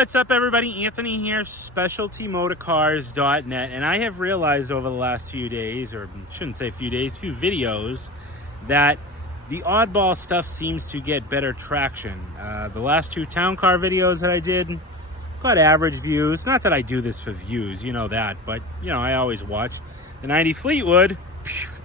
What's up, everybody? Anthony here, specialtymotorcars.net, and I have realized over the last few days, or shouldn't say few days, few videos, that the oddball stuff seems to get better traction. The last two town car videos that I did got average views. Not that I do this for views, you know that, but you know, I always watch. The 90 Fleetwood,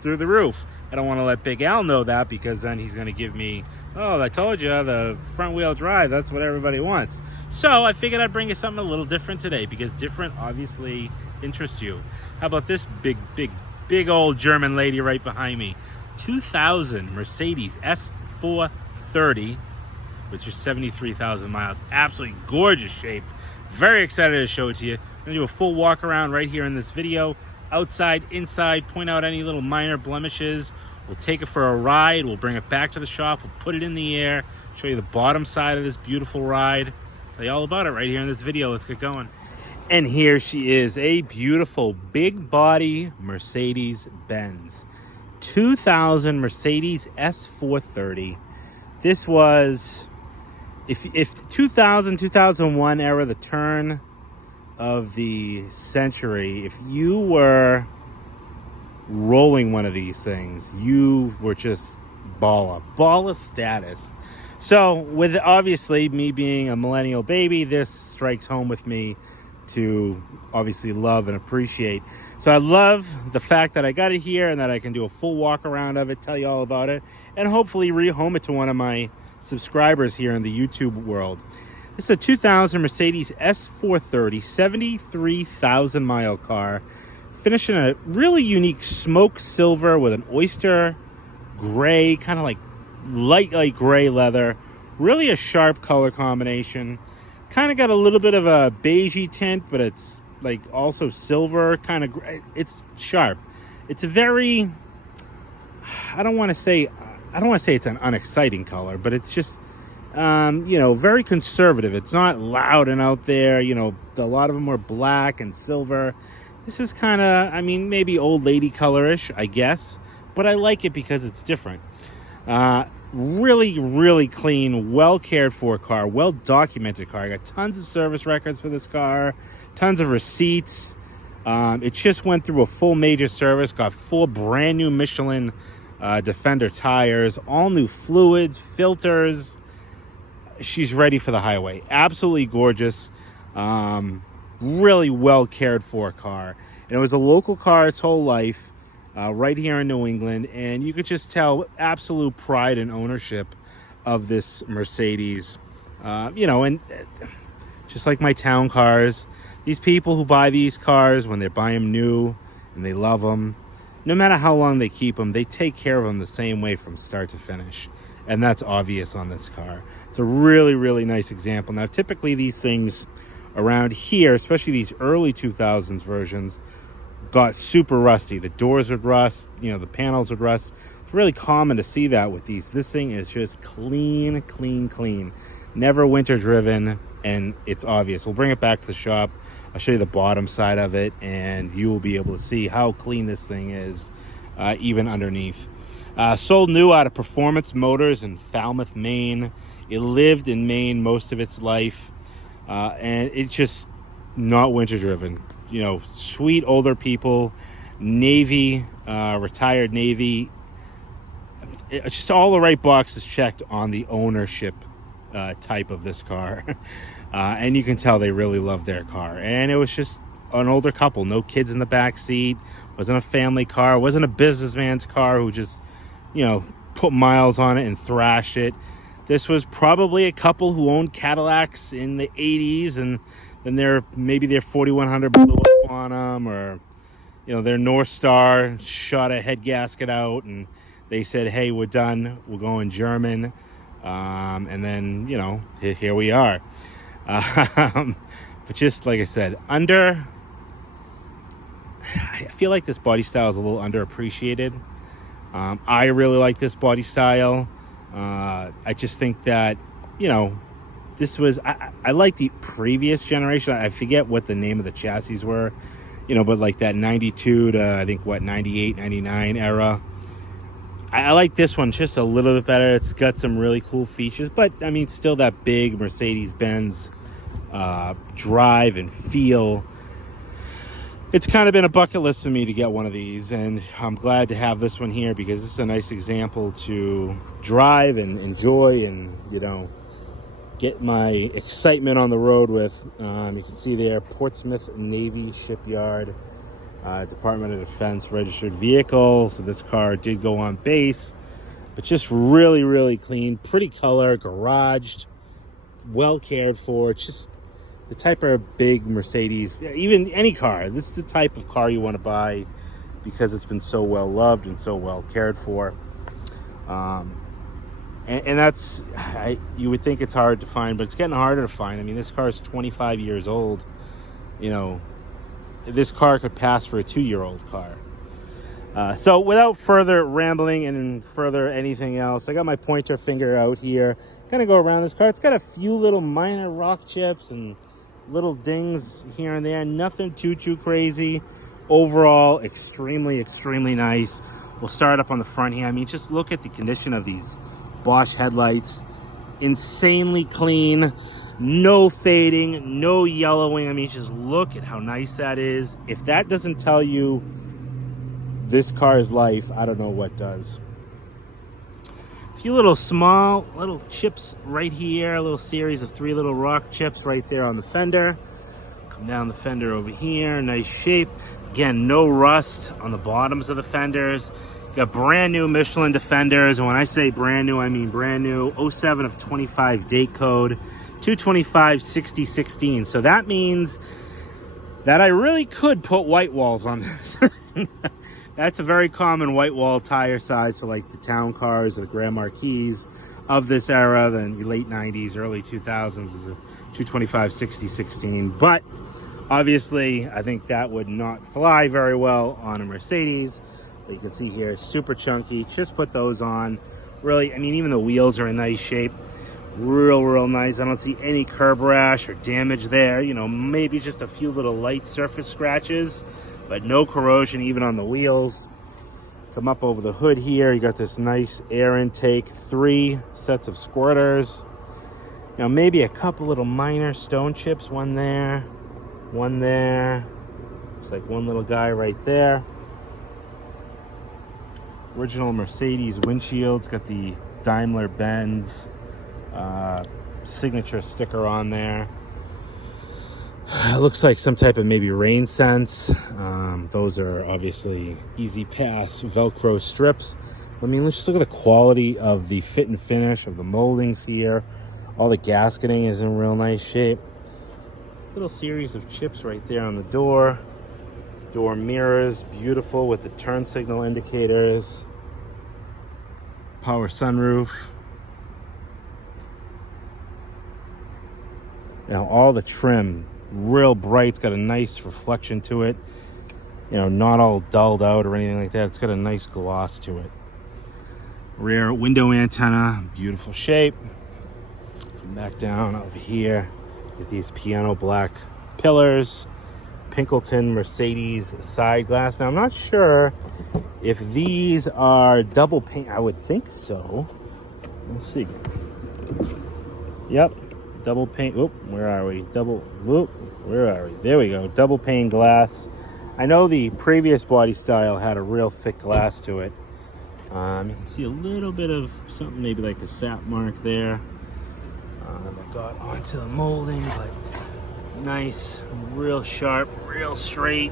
through the roof. I don't want to let Big Al know that, because then he's going to give me, oh, I told you, the front wheel drive, that's what everybody wants. So I figured I'd bring you something a little different today, because different obviously interests you. How about this big old German lady right behind me? 2000 Mercedes S430, which is 73,000 miles. Absolutely gorgeous shape. Very excited to show it to you. I'm going to do a full walk around right here in this video. Outside, inside, point out any little minor blemishes. We'll take it for a ride. We'll bring it back to the shop. We'll put it in the air, show you the bottom side of this beautiful ride. Tell you all about it right here in this video. Let's get going. And here she is, a beautiful big body Mercedes Benz. 2000 Mercedes S430. This was, if 2000, 2001 era, the turn of the century, if you were rolling one of these things, you were just baller status. So with obviously me being a millennial baby, this strikes home with me to obviously love and appreciate. So I love the fact that I got it here and that I can do a full walk around of it, tell you all about it, and hopefully rehome it to one of my subscribers here in the YouTube world. This is a 2000 Mercedes S430, 73,000 mile car, finished in a really unique smoke silver with an oyster gray, kind of like light gray leather. Really a sharp color combination. Kind of got a little bit of a beigey tint, but it's like also silver, kind of gray. It's sharp. It's a very, I don't want to say it's an unexciting color, but it's just, you know, very conservative. It's not loud and out there. You know, a lot of them are black and silver. This is kind of, I mean, maybe old lady colorish, I guess, but I like it because it's different. Really clean, well cared for car, well documented car. I got tons of service records for this car, tons of receipts. It just went through a full major service, got full brand new Michelin Defender tires, all new fluids, filters. She's ready for the highway. Absolutely gorgeous. Really well cared for car. And it was a local car its whole life, right here in New England. And you could just tell absolute pride and ownership of this Mercedes. You know, and just like my town cars, these people who buy these cars, when they buy them new and they love them, no matter how long they keep them, they take care of them the same way from start to finish. And that's obvious on this car. It's a really nice example. Now, typically these things around here, especially these early 2000s versions, got super rusty. The doors would rust, you know, the panels would rust. It's really common to see that with these. This thing is just clean. Never winter driven, and it's obvious. We'll bring it back to the shop. I'll show you the bottom side of it, and you will be able to see how clean this thing is, even underneath. Sold new out of Performance Motors in Falmouth, Maine. It lived in Maine most of its life, and it's just not winter driven. You know, sweet older people, Navy, retired Navy. It's just all the right boxes checked on the ownership type of this car. And you can tell they really love their car. And it was just an older couple, no kids in the back seat. Wasn't a family car, wasn't a businessman's car who just, you know, put miles on it and thrashed it. This was probably a couple who owned Cadillacs in the 80s, and then maybe their 4100 blew up on them, or, you know, their North Star shot a head gasket out, and they said, hey, we're done, we're going German. And then, you know, here we are. But just like I said, I feel like this body style is a little underappreciated. I really like this body style. I just think that, you know, this was, I like the previous generation. I forget what the name of the chassis were, you know, but like that 92 to, I think, what, 98, 99 era. I like this one just a little bit better. It's got some really cool features, but I mean, still that big Mercedes-Benz drive and feel. It's kind of been a bucket list for me to get one of these, and I'm glad to have this one here because this is a nice example to drive and enjoy and, you know, get my excitement on the road with. You can see there, Portsmouth Navy Shipyard, Department of Defense registered vehicle. So this car did go on base, but just really, really clean, pretty color, garaged, well cared for. It's just the type of big Mercedes, even any car, this is the type of car you want to buy because it's been so well loved and so well cared for. And that's, you would think it's hard to find, but it's getting harder to find. I mean, this car is 25 years old. You know, this car could pass for a 2-year-old car. So without further rambling and further anything else, I got my pointer finger out here. Gonna go around this car. It's got a few little minor rock chips and little dings here and there. Nothing too crazy. Overall, extremely nice. We'll start up on the front here. I mean, just look at the condition of these Bosch headlights. Insanely clean. No fading, no yellowing. I mean, just look at how nice that is. If that doesn't tell you this car's life, I don't know what does. A few little small little chips right here, a little series of 3 little rock chips right there on the fender. Come down the fender over here, nice shape. Again, no rust on the bottoms of the fenders. Got brand new Michelin Defenders, and when I say brand new, I mean brand new. 07 of 25 date code, 225 6016. So that means that I really could put white walls on this. That's a very common white wall tire size for like the town cars or the Grand Marquis of this era. Then the late 90s, early 2000s is a 225 6016. But obviously, I think that would not fly very well on a Mercedes. But you can see here, super chunky. Just put those on. Really, I mean, even the wheels are in nice shape. Real nice. I don't see any curb rash or damage there. You know, maybe just a few little light surface scratches, but no corrosion even on the wheels. Come up over the hood here. You got this nice air intake, 3 sets of squirters. You know, maybe a couple little minor stone chips. One there, one there. Looks like one little guy right there. Original Mercedes windshields. Got the Daimler Benz signature sticker on there. It looks like some type of maybe rain sense. Those are obviously easy pass Velcro strips. I mean, let's just look at the quality of the fit and finish of the moldings here. All the gasketing is in real nice shape. Little series of chips right there on the door. Door mirrors, beautiful with the turn signal indicators. Power sunroof. Now all the trim, real bright. It's got a nice reflection to it. You know, not all dulled out or anything like that. It's got a nice gloss to it. Rear window antenna, beautiful shape. Come back down over here. Get these piano black pillars. Pinkelton Mercedes side glass. Now I'm not sure if these are double paint. I would think so. Let's see. Yep, double paint. Oop, where are we? Where are we? There we go. Double pane glass. I know the previous body style had a real thick glass to it. You can see a little bit of something, maybe like a sap mark there that got onto the molding, but nice, real sharp, real straight.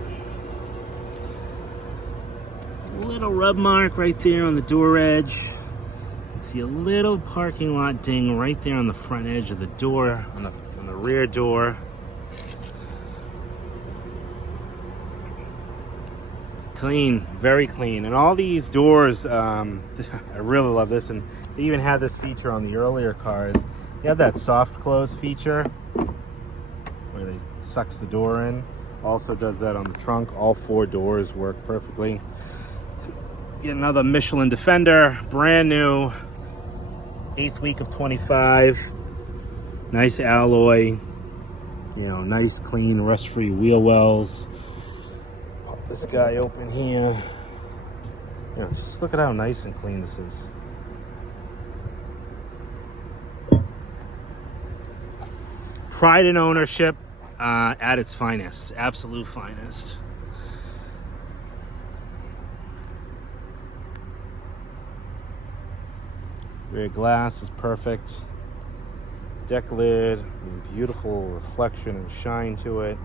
Little rub mark right there on the door edge. See a little parking lot ding right there on the front edge of the door, on the rear door. Clean, very clean. And all these doors, I really love this, and they even had this feature on the earlier cars. They have that soft close feature where they sucks the door in. Also does that on the trunk. All 4 doors work perfectly. Get another Michelin Defender, brand new, 8th week of 25. Nice alloy, you know, nice clean rust-free wheel wells. Pop this guy open here. You know, just look at how nice and clean this is. pride in ownership at its finest, absolute finest. Rear glass is perfect. Deck lid, I mean, beautiful reflection and shine to it.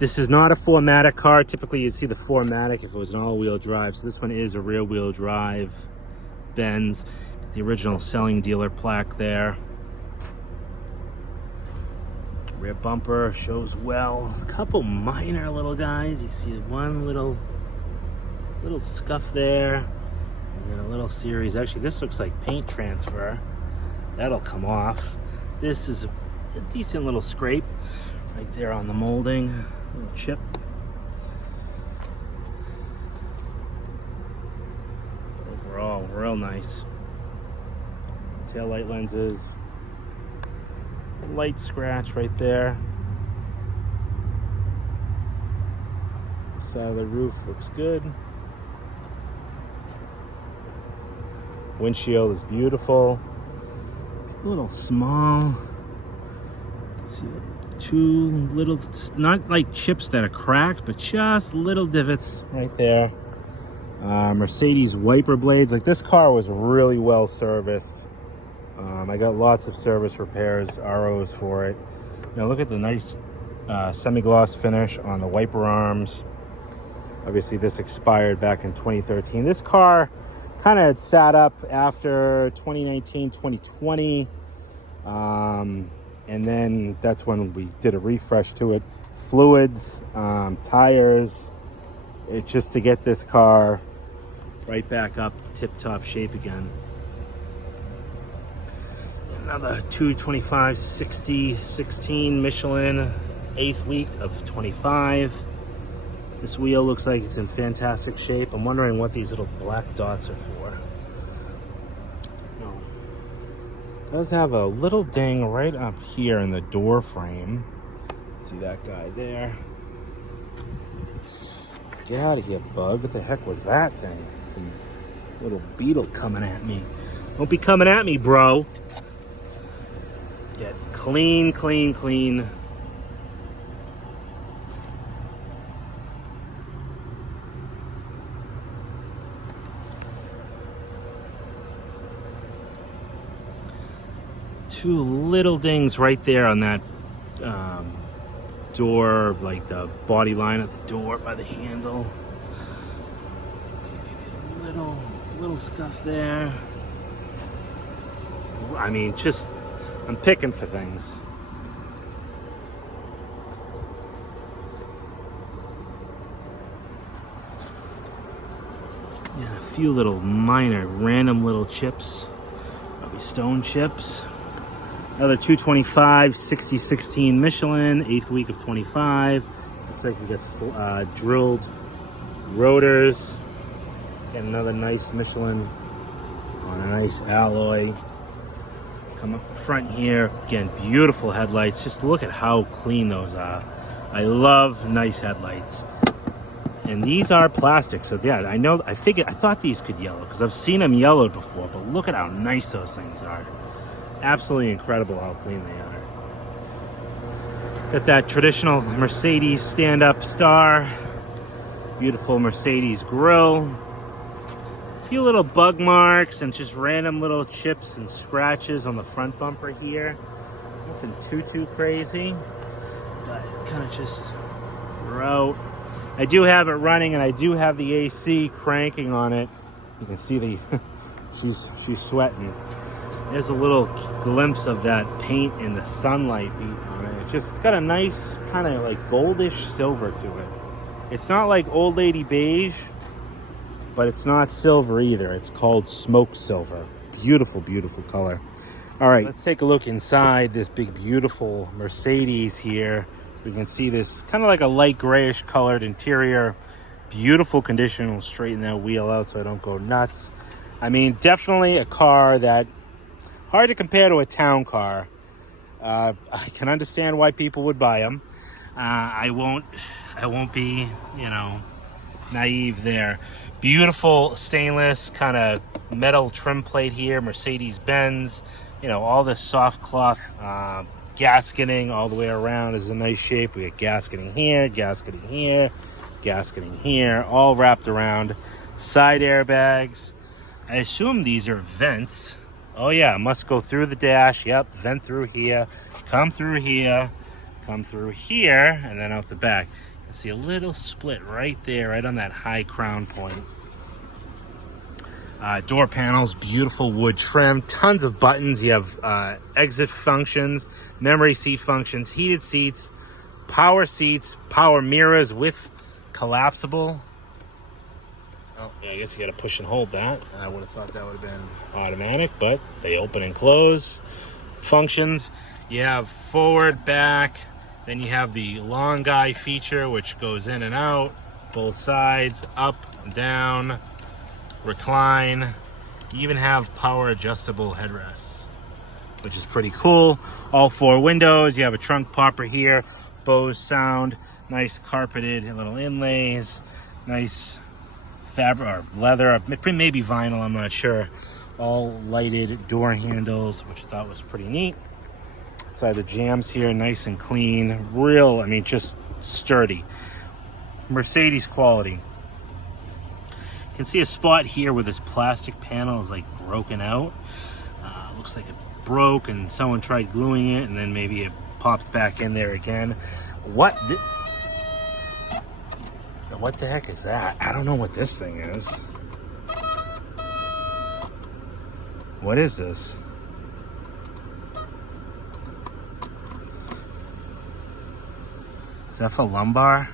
This is not a 4MATIC car. Typically you'd see the 4MATIC if it was an all-wheel drive. So this one is a rear-wheel drive Benz. The original selling dealer plaque there. Rear bumper shows well. A couple minor little guys. You see one little scuff there. And then a little series. Actually, this looks like paint transfer. That'll come off. This is a decent little scrape right there on the molding. A little chip. Overall, real nice. Tail light lenses. Light scratch right there. The side of the roof looks good. Windshield is beautiful. A little small. Let's see, two little, not like chips that are cracked, but just little divots right there. Mercedes wiper blades. Like, this car was really well serviced. I got lots of service repairs, ROs for it. Now look at the nice semi-gloss finish on the wiper arms. Obviously this expired back in 2013. This car kind of had sat up after 2019, 2020. And then that's when we did a refresh to it. Fluids, tires, it's just to get this car right back up to tip-top shape again. Another 225 60 16 Michelin, 8th week of 25. This wheel looks like it's in fantastic shape. I'm wondering what these little black dots are for. No. It does have a little ding right up here in the door frame. See that guy there? Get out of here, bug. What the heck was that thing? Some little beetle coming at me. Don't be coming at me, bro. Get clean, clean, clean. Two little dings right there on that door, like the body line of the door by the handle. Let's see, maybe a little scuff there. I mean, just, I'm picking for things. Yeah, a few little minor, random little chips. Probably stone chips. Another 225 60 16 Michelin, 8th week of 25. Looks like we got drilled rotors. Got another nice Michelin on a nice alloy. Come up the front here. Again, beautiful headlights. Just look at how clean those are. I love nice headlights. And these are plastic, so yeah, I thought these could yellow because I've seen them yellowed before, but look at how nice those things are. Absolutely incredible how clean they are. Got that traditional Mercedes stand-up star. Beautiful Mercedes grille. A few little bug marks and just random little chips and scratches on the front bumper here. Nothing too crazy, but kind of just throughout. I do have it running and I do have the AC cranking on it. You can see the she's sweating. There's a little glimpse of that paint in the sunlight beat on it. It's just got a nice kind of like goldish silver to it. It's not like old lady beige, but it's not silver either. It's called smoke silver. Beautiful, beautiful color. All right, let's take a look inside this big, beautiful Mercedes here. We can see this kind of like a light grayish colored interior. Beautiful condition. We'll straighten that wheel out so I don't go nuts. I mean, definitely a car that hard to compare to a town car. I can understand why people would buy them. I won't be, naive there. Beautiful stainless kind of metal trim plate here, Mercedes Benz. you know, all this soft cloth gasketing all the way around is a nice shape. We got gasketing here, gasketing here, gasketing here, all wrapped around. Side airbags. I assume these are vents. Oh yeah, must go through the dash. Yep, vent through here, come through here, come through here, and then out the back. You can see a little split right there, right on that high crown point. Door panels, beautiful wood trim, tons of buttons. You have exit functions, memory seat functions, heated seats, power mirrors with collapsible. Oh, yeah, I guess you got to push and hold that. I would have thought that would have been automatic, but they open and close functions. You have forward, back, then you have the long guy feature, which goes in and out, both sides, up, down, recline. You even have power adjustable headrests, which is pretty cool. All 4 windows. You have a trunk popper here, Bose sound, nice carpeted little inlays, nice fabric or leather, maybe vinyl, I'm not sure. All lighted door handles, which I thought was pretty neat. Inside the jambs here, nice and clean, real, I mean, just sturdy. Mercedes quality. You can see a spot here where this plastic panel is like broken out. Looks like it broke and someone tried gluing it, and then maybe it popped back in there again. What the heck is that? I don't know what this thing is. What is this? Is that for lumbar?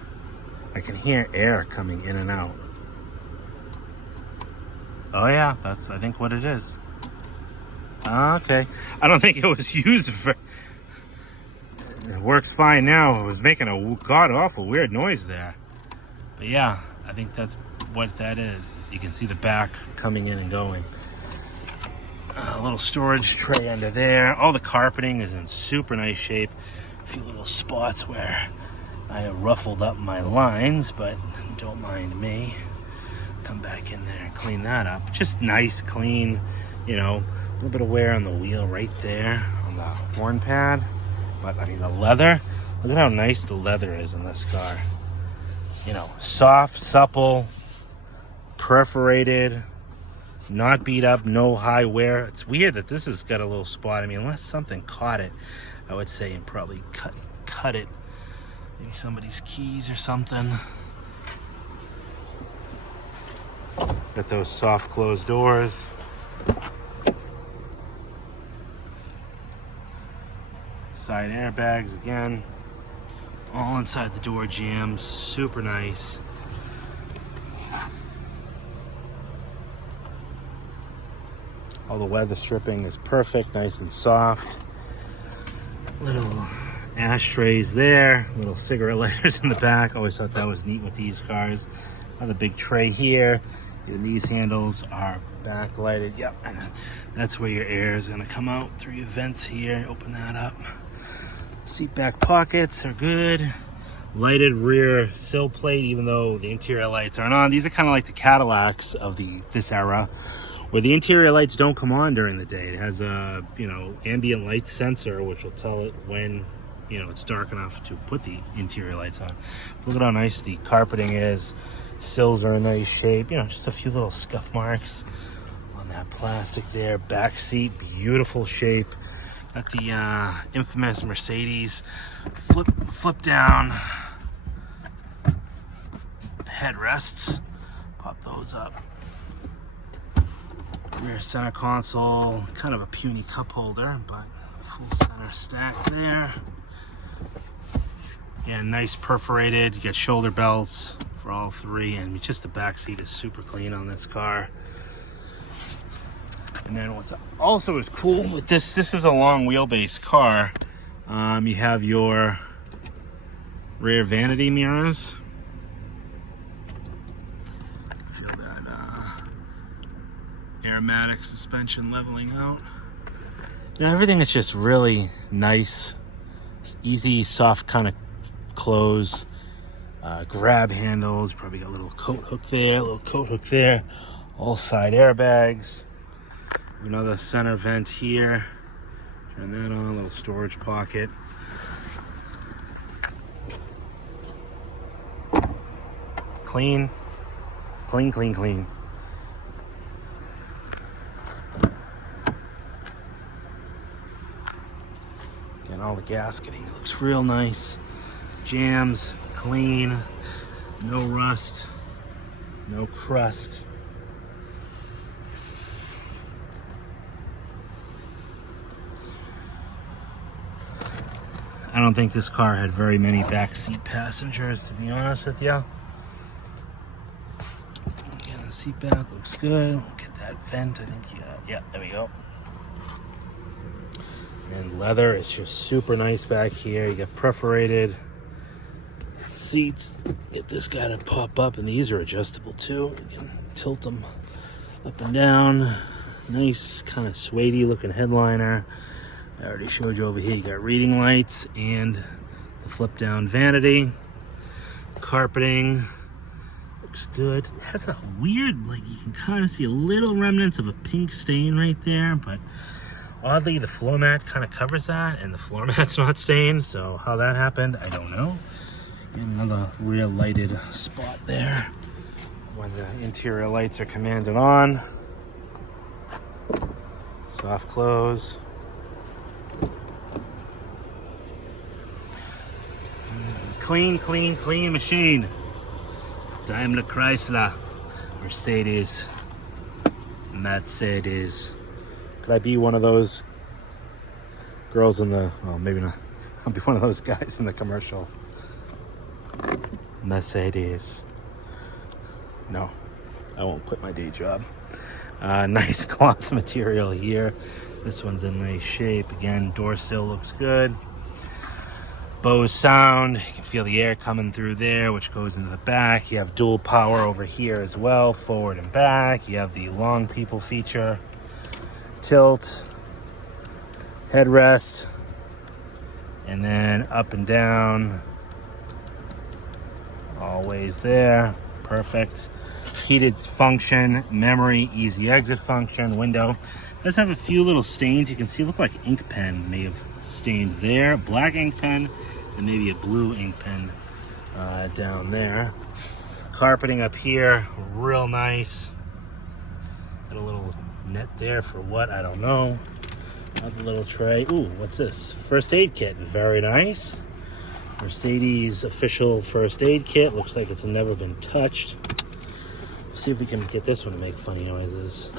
I can hear air coming in and out. Oh yeah, that's I think what it is. Okay. I don't think it was used for... It works fine now. It was making a god-awful weird noise there. But yeah, I think that's what that is. You can see the back coming in and going. A little storage tray under there. All the carpeting is in super nice shape. A few little spots where I ruffled up my lines, but don't mind me. Come back in there and clean that up. Just nice, clean, you know, a little bit of wear on the wheel right there on the horn pad. But I mean, the leather, look at how nice the leather is in this car. You know, soft, supple, perforated, not beat up, no high wear. It's weird that this has got a little spot. I mean, unless something caught it, I would say, and probably cut it. Maybe somebody's keys or something. Got those soft closed doors. Side airbags again. All inside the door jambs. Super nice. All the weather stripping is perfect, nice and soft. Little ashtrays there, little cigarette lighters in the back. Always thought that was neat with these cars. Another big tray here. And these handles are backlighted. Yep, and that's where your air is gonna come out through your vents here. Open that up. Seat back pockets are good. Lighted rear sill plate, even though the interior lights aren't on. These are kind of like the Cadillacs of this era, where the interior lights don't come on during the day. It has a, you know, ambient light sensor, which will tell it when, you know, it's dark enough to put the interior lights on. Look at how nice the carpeting is. Sills are in nice shape. You know, just a few little scuff marks on that plastic there. Back seat, beautiful shape. Got the infamous Mercedes flip down headrests. Pop those up. Rear center console, kind of a puny cup holder, but full center stack there. Yeah, nice perforated. You got shoulder belts for all 3, and just the back seat is super clean on this car. And then what's also is cool with this is a long wheelbase car. You have your rear vanity mirrors. Feel that aromatic suspension leveling out. You know, everything is just really nice. It's easy, soft kind of close. Grab handles. Probably got a little coat hook there, a little coat hook there. All side airbags. Another center vent here. Turn that on, a little storage pocket. Clean, clean, clean, clean. And all the gasketing, it looks real nice. Jams, clean, no rust, no crust. I don't think this car had very many backseat passengers, to be honest with you. Again, the seat back looks good. Get that vent, I think, yeah, there we go. And leather is just super nice back here. You got perforated seats. Get this guy to pop up, and these are adjustable too. You can tilt them up and down. Nice kind of suede-y looking headliner. I already showed you over here. You got reading lights and the flip down vanity. Carpeting looks good. It has a weird, like, you can kind of see a little remnants of a pink stain right there, but oddly the floor mat kind of covers that, and the floor mat's not stained, so how that happened, I don't know. And another rear lighted spot there when the interior lights are commanded on. Soft close. Clean, clean, clean machine. Daimler Chrysler. Mercedes. Could I be one of those girls in the, well, maybe not. I'll be one of those guys in the commercial. Mercedes. No, I won't quit my day job. Nice cloth material here. This one's in nice shape. Again, door sill looks good. Bose sound. You can feel the air coming through there, which goes into the back. You have dual power over here as well, forward and back. You have the long people feature. Tilt. Headrest. And then up and down. Always there. Perfect. Heated function, memory, easy exit function, window. It does have a few little stains. You can see, look like ink pen may have stained there. Black ink pen and maybe a blue ink pen down there. Carpeting up here, real nice. Got a little net there for what? I don't know. Another little tray. Ooh, what's this? First aid kit. Very nice. Mercedes official first aid kit. Looks like it's never been touched. Let's see if we can get this one to make funny noises.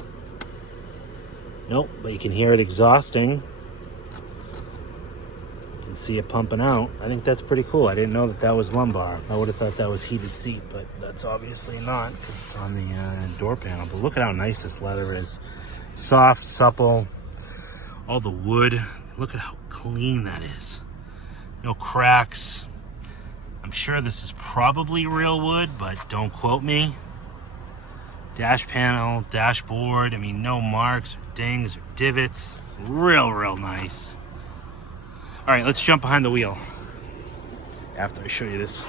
Nope, but you can hear it exhausting. You can see it pumping out. I think that's pretty cool. I didn't know that that was lumbar. I would have thought that was heated seat, but that's obviously not because it's on the door panel. But look at how nice this leather is. Soft, supple. All the wood. Look at how clean that is. No cracks. I'm sure this is probably real wood, but don't quote me. Dash panel, dashboard. I mean, no marks or dings or divots. Real nice. All right, let's jump behind the wheel after I show you this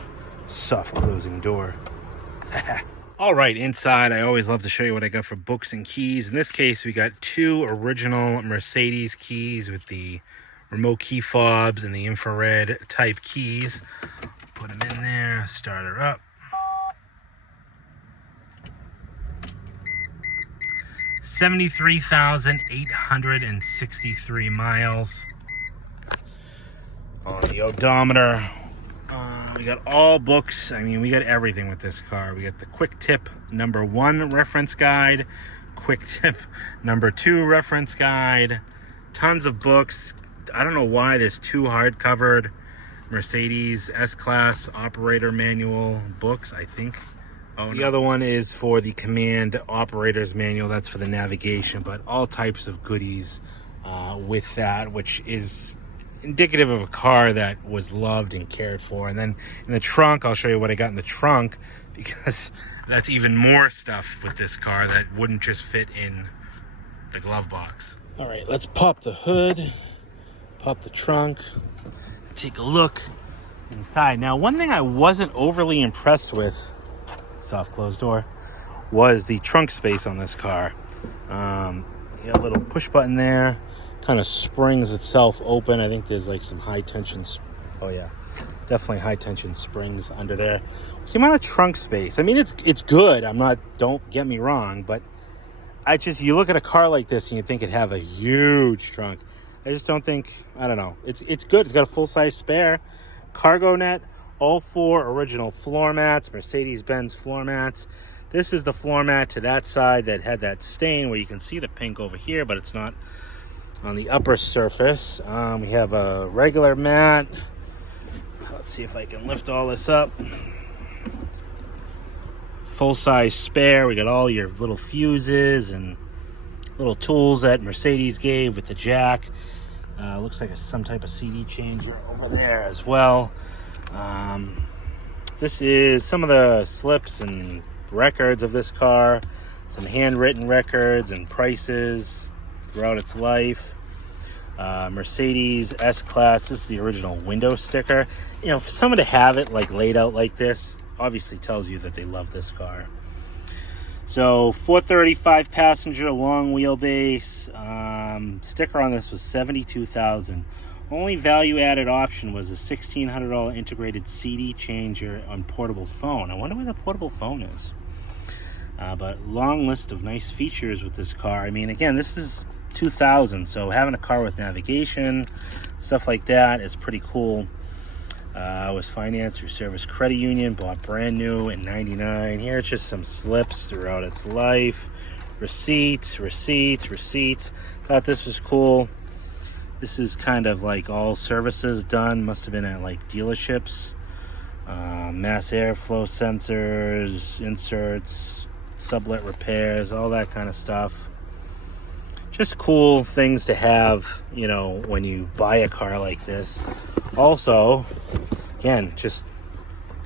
soft closing door. All right, inside, I always love to show you what I got for books and keys. In this case, we got two original Mercedes keys with the remote key fobs and the infrared type keys. Put them in there, start her up. 73,863 miles on the odometer. We got all books. I mean, we got everything with this car. We got the Quick Tip #1 reference guide, Quick Tip #2 reference guide, tons of books. I don't know why there's two hardcovered Mercedes S-Class operator manual books, I think. Oh, the other one is for the command operator's manual. That's for the navigation, but all types of goodies with that, which is indicative of a car that was loved and cared for. And then in the trunk, I'll show you what I got in the trunk, because that's even more stuff with this car that wouldn't just fit in the glove box. All right, let's pop the hood, pop the trunk, take a look inside. Now, one thing I wasn't overly impressed with, soft closed door, was the trunk space on this car. You got a little push button there. kind of springs itself open. I think there's like some high tension. Oh yeah, definitely high tension springs under there. What's the amount of trunk space? I mean, it's good. Don't get me wrong, but you look at a car like this and you think it'd have a huge trunk. I just don't think, I don't know. It's good. It's got a full-size spare. Cargo net, all 4 original floor mats, Mercedes-Benz floor mats. This is the floor mat to that side that had that stain where you can see the pink over here, but it's not on the upper surface. We have a regular mat. Let's see if I can lift all this up. Full-size spare. We got all your little fuses and little tools that Mercedes gave with the jack. Looks like some type of CD changer over there as well. This is some of the slips and records of this car. Some handwritten records and prices throughout its life. Mercedes S-Class. This is the original window sticker. You know, for someone to have it like laid out like this obviously tells you that they love this car. So 435 passenger, long wheelbase. Sticker on this was $72,000. Only value added option was a $1,600 integrated CD changer on portable phone. I wonder where the portable phone is. But long list of nice features with this car. I mean, again, this is 2000, so having a car with navigation, stuff like that is pretty cool. Was financed through Service Credit Union, bought brand new in 99. Here it's just some slips throughout its life. Receipts. Thought this was cool. This is kind of like all services done. Must have been at like dealerships. Mass airflow sensors, inserts, sublet repairs, all that kind of stuff. Just cool things to have, you know, when you buy a car like this. Also, again, just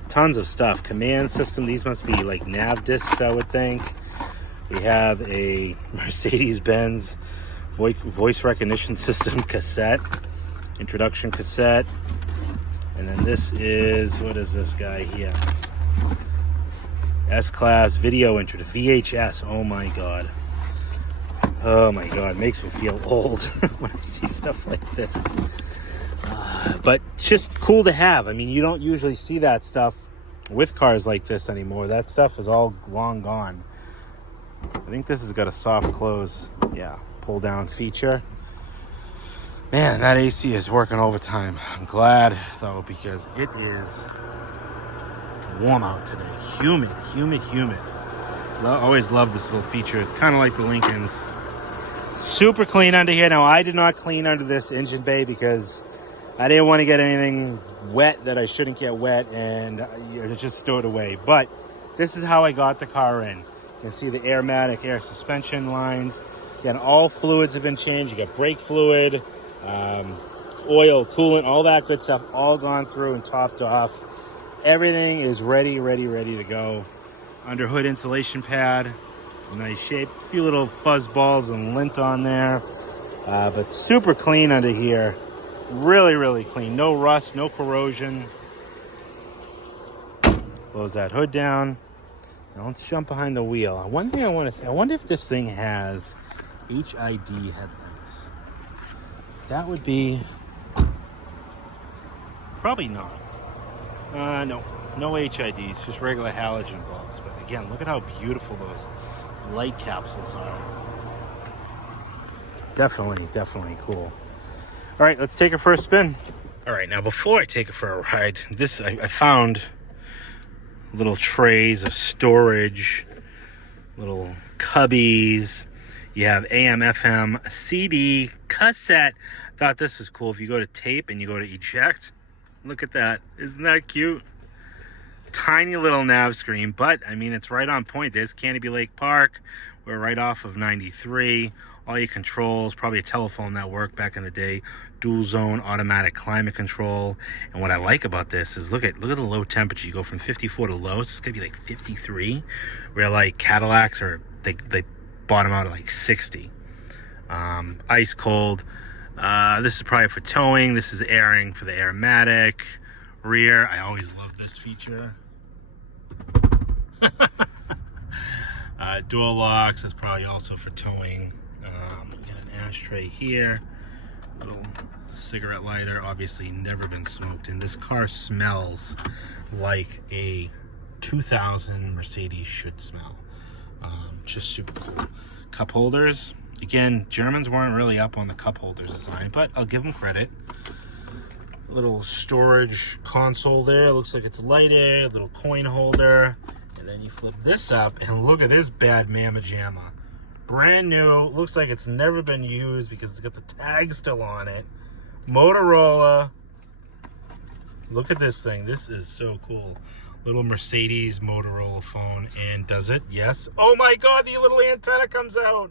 tons of stuff. Command system. These must be like nav discs, I would think. We have a Mercedes-Benz voice recognition system cassette, introduction cassette. And then this is, what is this guy here? S-Class video intro to VHS. Oh my god. Oh my god, makes me feel old when I see stuff like this. But just cool to have. I mean, you don't usually see that stuff with cars like this anymore. That stuff is all long gone. I think this has got a soft close, yeah, pull down feature. Man, that AC is working overtime. I'm glad though, because it is warm out today. Humid. Always love this little feature. It's kind of like the Lincolns. Super clean under here. Now, I did not clean under this engine bay because I didn't want to get anything wet that I shouldn't get wet, and I just stowed away. But this is how I got the car in. You can see the Airmatic air suspension lines. Again, all fluids have been changed. You got brake fluid, oil, coolant, all that good stuff, all gone through and topped off. Everything is ready to go. Under hood insulation pad. It's a nice shape. A few little fuzz balls and lint on there. But super clean under here. Really clean. No rust, no corrosion. Close that hood down. Now let's jump behind the wheel. One thing I want to say, I wonder if this thing has HID headlights. That would be... probably not. No HIDs, just regular halogen bulbs. But again, look at how beautiful those light capsules are. Definitely cool. All right, let's take it for a spin. All right, now before I take it for a ride, I found little trays of storage, little cubbies. You have AM, FM, CD, cassette. Thought this was cool. If you go to tape and you go to eject, look at that. Isn't that cute? Tiny little nav screen, but I mean, it's right on point. There's Canopy Lake Park. We're right off of 93. All your controls, probably a telephone network back in the day. Dual zone automatic climate control. And what I like about this is look at the low temperature. You go from 54 to low. It's gonna be like 53. Where like Cadillacs they bottom out at like 60. Ice cold. This is probably for towing. This is airing for the Airmatic. Rear, I always love this feature. Dual locks, that's probably also for towing. Got an ashtray here. Little cigarette lighter, obviously never been smoked, and this car smells like a 2000 Mercedes should smell. Just super cool. Cup holders, again, Germans weren't really up on the cup holders design, but I'll give them credit. Little storage console there, looks like it's lighted, a little coin holder, and then you flip this up and look at this bad mamma jamma. Brand new, looks like it's never been used because it's got the tag still on it. Motorola. Look at this thing, this is so cool. Little Mercedes Motorola phone, and does it? Yes. Oh my God, the little antenna comes out.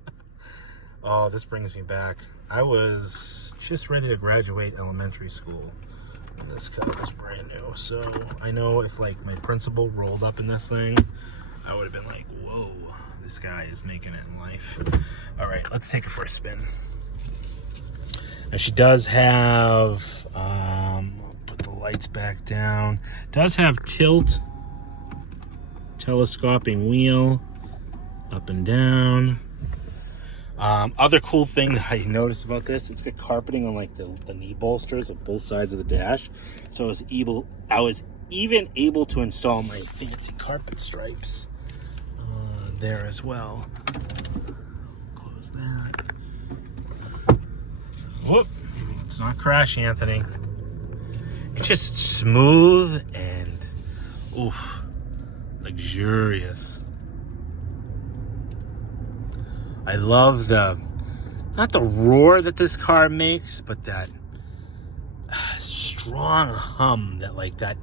Oh, this brings me back. I was just ready to graduate elementary school, and this car was brand new. So I know if like my principal rolled up in this thing, I would have been like, whoa, this guy is making it in life. All right, let's take it for a spin. Now she does have, put the lights back down. Does have tilt, telescoping wheel, up and down. Other cool thing that I noticed about this, it's got carpeting on like the knee bolsters of both sides of the dash. So I was even able to install my fancy carpet stripes there as well. Close that. Whoop, let's not crash, Anthony. It's just smooth and oof, luxurious. I love not the roar that this car makes, but that strong hum, that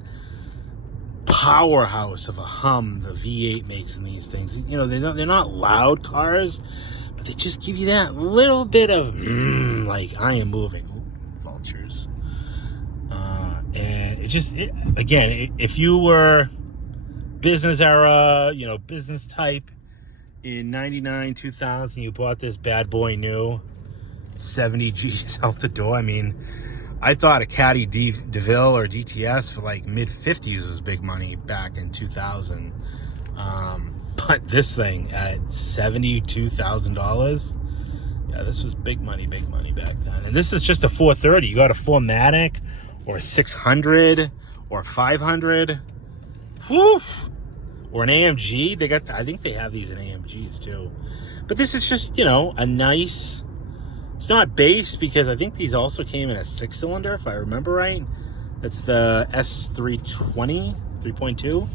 powerhouse of a hum the V8 makes in these things. You know, they're not loud cars, but they just give you that little bit of like I am moving. Ooh, vultures. And again, if you were business era, you know, business type in 99, 2000, you bought this bad boy new, 70 G's out the door. I mean, I thought a Caddy Deville or DTS for like mid 50s was big money back in 2000. But this thing at $72,000, yeah, this was big money back then. And this is just a 430. You got a 4MATIC or a 600 or a 500. Woof! Or an AMG. I think they have these in AMGs too. But this is just, you know, a nice, it's not base because I think these also came in a 6-cylinder, if I remember right. That's the S320, 3.2.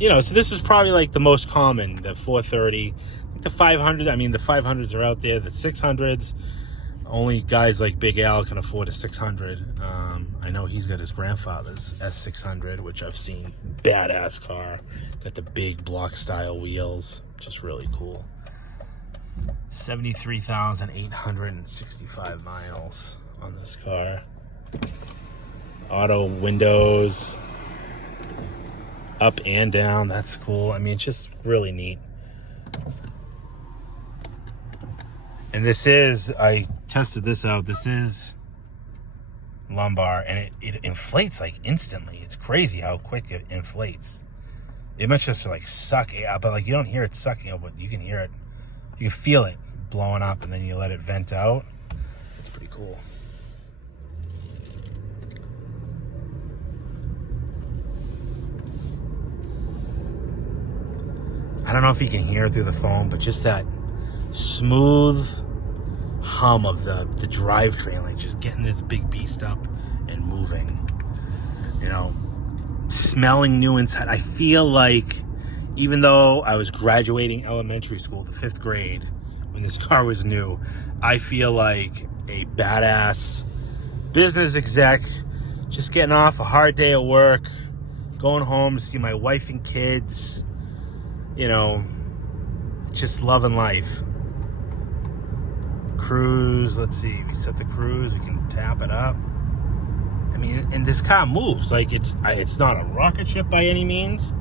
You know, so this is probably like the most common, the 430. I think the 500, I mean, the 500s are out there. The 600s, only guys like Big Al can afford a 600. I know he's got his grandfather's S600, which I've seen. Badass car. Got the big block style wheels. Just really cool. 73,865 miles on this car. Auto windows. Up and down. That's cool. I mean, it's just really neat. And this is, I tested this out. This is lumbar, and it inflates like instantly. It's crazy how quick it inflates. It must just like suck out, but like you don't hear it sucking out, but you can hear it. You can feel it blowing up, and then you let it vent out. It's pretty cool. I don't know if you can hear it through the phone, but just that smooth hum of the drivetrain, like just getting this big beast up and moving. You know, smelling new inside. I feel like even though I was graduating elementary school, the 5th grade, when this car was new, I feel like a badass business exec, just getting off a hard day at work, going home to see my wife and kids, you know, just loving life. Cruise, let's see, we set the cruise, we can tap it up. I mean, and this car moves like it's not a rocket ship by any means,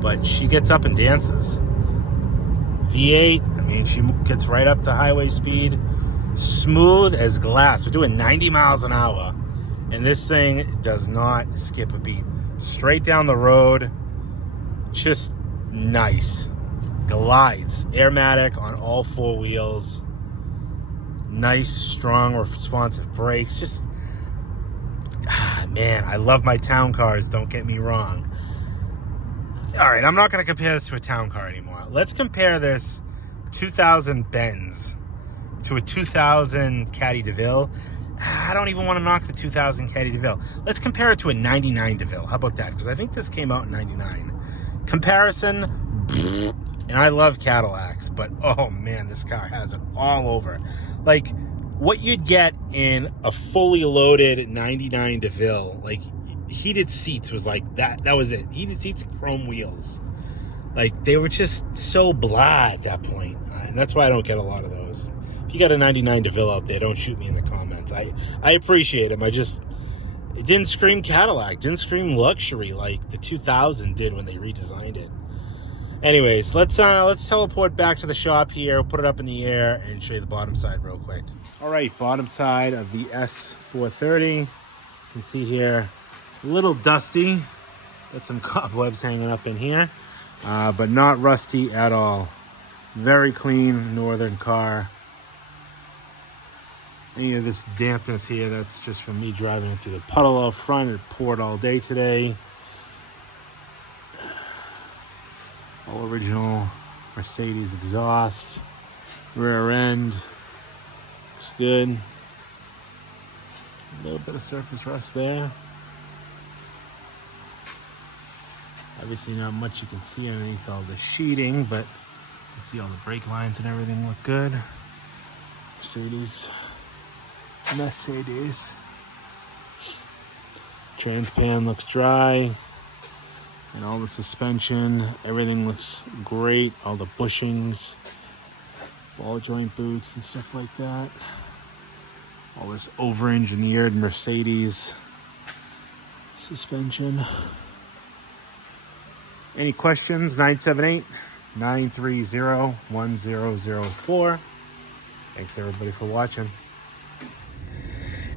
but she gets up and dances. V8, I mean, she gets right up to highway speed, smooth as glass. We're doing 90 miles an hour, and this thing does not skip a beat. Straight down the road, just nice. glides. Airmatic on all four wheels. Nice, strong, responsive brakes. Just, man, I love my town cars, don't get me wrong. All right, I'm not going to compare this to a town car anymore. Let's compare this 2000 Benz to a 2000 Caddy Deville. I don't even want to knock the 2000 Caddy Deville. Let's compare it to a 99 Deville. How about that? Because I think this came out in 99. Comparison, and I love Cadillacs, but oh man, this car has it all over. Like, what you'd get in a fully loaded 99 Deville, like, heated seats was like that was it. Heated seats and chrome wheels. Like, they were just so blah at that point. And that's why I don't get a lot of those. If you got a 99 Deville out there, don't shoot me in the comments. I appreciate them. It didn't scream Cadillac, didn't scream luxury like the 2000 did when they redesigned it. Anyways, let's teleport back to the shop here, put it up in the air, and show you the bottom side real quick. All right, bottom side of the S430. You can see here, a little dusty. Got some cobwebs hanging up in here, but not rusty at all. Very clean northern car. Any of this dampness here, that's just from me driving it through the puddle out front. It poured all day today. All original Mercedes exhaust. Rear end. Looks good. A little bit of surface rust there. Obviously not much you can see underneath all the sheeting, but you can see all the brake lines and everything look good. Mercedes. Transpan looks dry. And all the suspension, everything looks great. All the bushings, ball joint boots and stuff like that. All this over-engineered Mercedes suspension. Any questions? 978-930-1004. Thanks everybody for watching.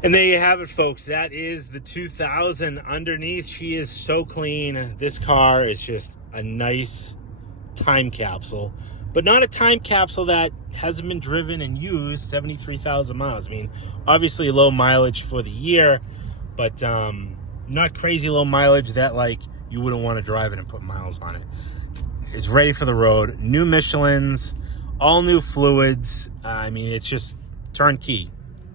And there you have it, folks. That is the 2000 underneath. She is so clean. This car is just a nice time capsule, but not a time capsule that hasn't been driven and used 73,000 miles. I mean, obviously low mileage for the year, but not crazy low mileage that like you wouldn't want to drive it and put miles on it. It's ready for the road. New Michelins, all new fluids. I mean, it's just turnkey,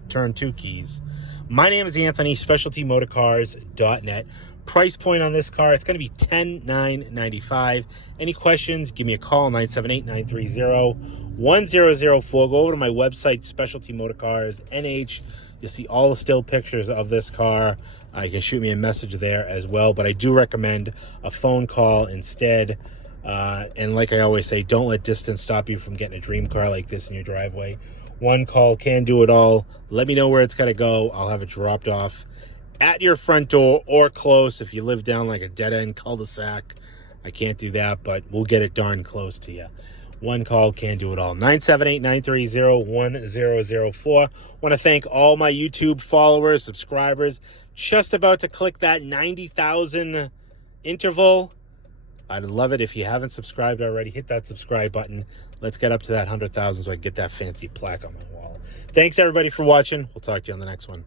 turn two keys. My name is Anthony, specialtymotorcars.net. Price point on this car, it's going to be $10,995. Any questions, give me a call, 978-930-1004. Go over to my website, Specialty Motorcars NH. You'll see all the still pictures of this car. You can shoot me a message there as well, but I do recommend a phone call instead. And like I always say, don't let distance stop you from getting a dream car like this in your driveway. One call can do it all. Let me know where it's got to go. I'll have it dropped off at your front door or close. If you live down like a dead-end cul-de-sac, I can't do that, but we'll get it darn close to you. One call can do it all. 978-930-1004. Want to thank all my YouTube followers, subscribers. Just about to click that 90,000 interval. I'd love it if you haven't subscribed already. Hit that subscribe button. Let's get up to that 100,000 so I can get that fancy plaque on my wall. Thanks, everybody, for watching. We'll talk to you on the next one.